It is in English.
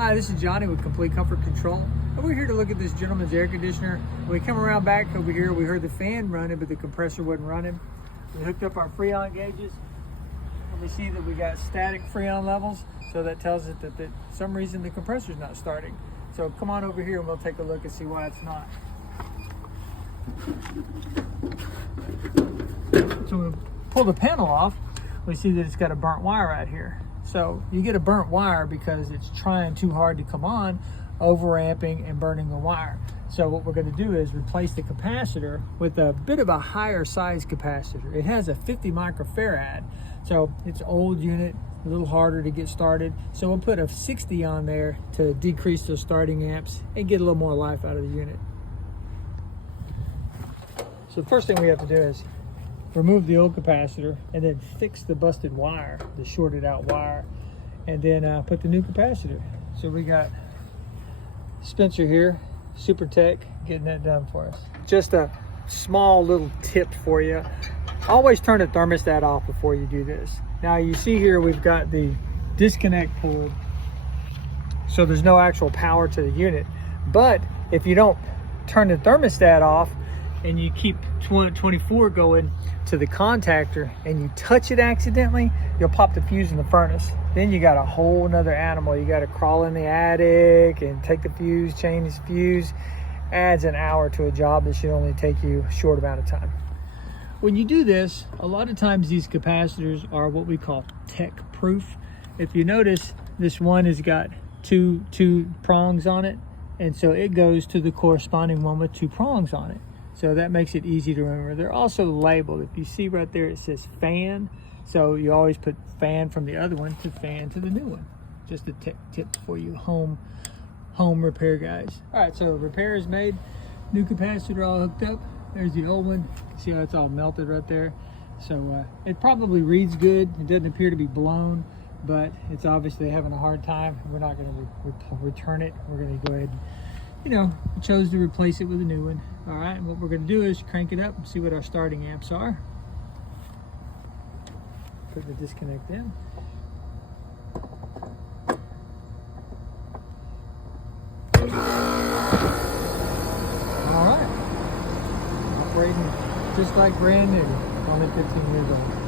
Hi, this is Johnny with Complete Comfort Control. And we're here to look at this gentleman's air conditioner. When we come around back over here, we heard the fan running, but the compressor wasn't running. We hooked up our Freon gauges, and we see that we got static Freon levels. So that tells us that for some reason the compressor's not starting. So come on over here and we'll take a look and see why it's not. So we pull the panel off, we see that it's got a burnt wire right here. So you get a burnt wire because it's trying too hard to come on, overamping and burning the wire. So what we're going to do is replace the capacitor with a bit of a higher size capacitor. It has a 50 microfarad, so it's an old unit, a little harder to get started. So we'll put a 60 on there to decrease those starting amps and get a little more life out of the unit. So the first thing we have to do is remove the old capacitor and then fix the busted wire, the shorted out wire, and then put the new capacitor. So we got Spencer here, Super Tech, getting that done for us. Just a small little tip for you. Always turn the thermostat off before you do this. Now you see here we've got the disconnect pulled, so there's no actual power to the unit. But if you don't turn the thermostat off and you keep 24 going to the contactor and you touch it accidentally, you'll pop the fuse in the furnace. Then you got a whole nother animal. You got to crawl in the attic and take the fuse, change the fuse. Adds an hour to a job that should only take you a short amount of time. When you do this, a lot of times these capacitors are what we call tech proof. If you notice, this one has got two prongs on it, and so it goes to the corresponding one with two prongs on it. So that makes it easy to remember. They're also labeled. If you see right there, it says fan. So you always put fan from the other one to fan to the new one. Just a tip for you home repair guys. All right, so repair is made. New capacitor all hooked up. There's the old one. See how it's all melted right there? So it probably reads good. It doesn't appear to be blown, but it's obviously having a hard time. We're not going to return it. We're going to go ahead and, we chose to replace it with a new one. All right, and what we're going to do is crank it up and see what our starting amps are. Put the disconnect in. All right, operating just like brand new, only 15 years old.